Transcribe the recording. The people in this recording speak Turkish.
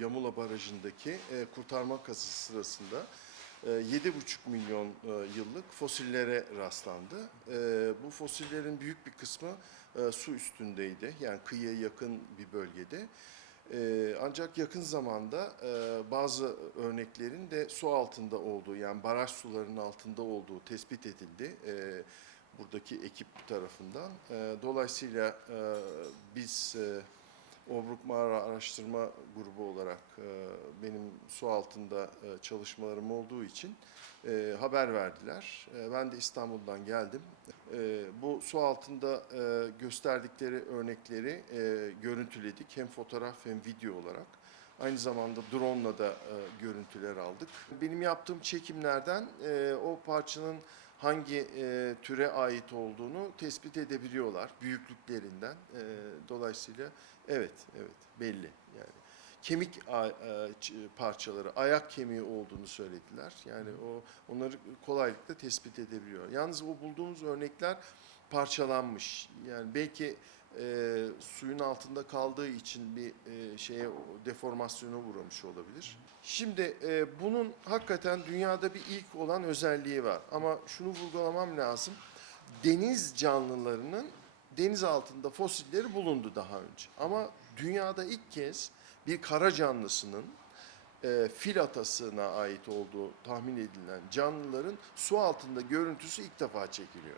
Yamula Barajı'ndaki e, kurtarma kazısı sırasında e, 7,5 milyon e, yıllık fosillere rastlandı. E, bu fosillerin büyük bir kısmı e, su üstündeydi. Yani kıyıya yakın bir bölgede. E, ancak yakın zamanda e, bazı örneklerin de su altında olduğu yani baraj sularının altında olduğu tespit edildi. E, buradaki ekip tarafından. E, dolayısıyla e, biz e, Obruk Mağara Araştırma Grubu olarak e, benim su altında e, çalışmalarım olduğu için e, haber verdiler. Ben de İstanbul'dan geldim. Bu su altında gösterdikleri örnekleri görüntüledik. Hem fotoğraf hem video olarak. Aynı zamanda drone'la da e, görüntüler aldık. Benim yaptığım çekimlerden o parçanın hangi e, türe ait olduğunu tespit edebiliyorlar büyüklüklerinden. E, dolayısıyla evet, evet belli yani. Kemik a- e, parçaları, ayak kemiği olduğunu söylediler. Yani o onları kolaylıkla tespit edebiliyor. Yalnız o bulduğumuz örnekler parçalanmış. Yani belki e, suyun altında kaldığı için bir e, şeye deformasyona uğramış olabilir. Şimdi e, bunun hakikaten dünyada bir ilk olan özelliği var. Ama şunu vurgulamam lazım. Deniz canlılarının deniz altında fosilleri bulundu daha önce. Ama dünyada ilk kez bir kara canlısının e, fil atasına ait olduğu tahmin edilen canlıların su altında görüntüsü ilk defa çekiliyor.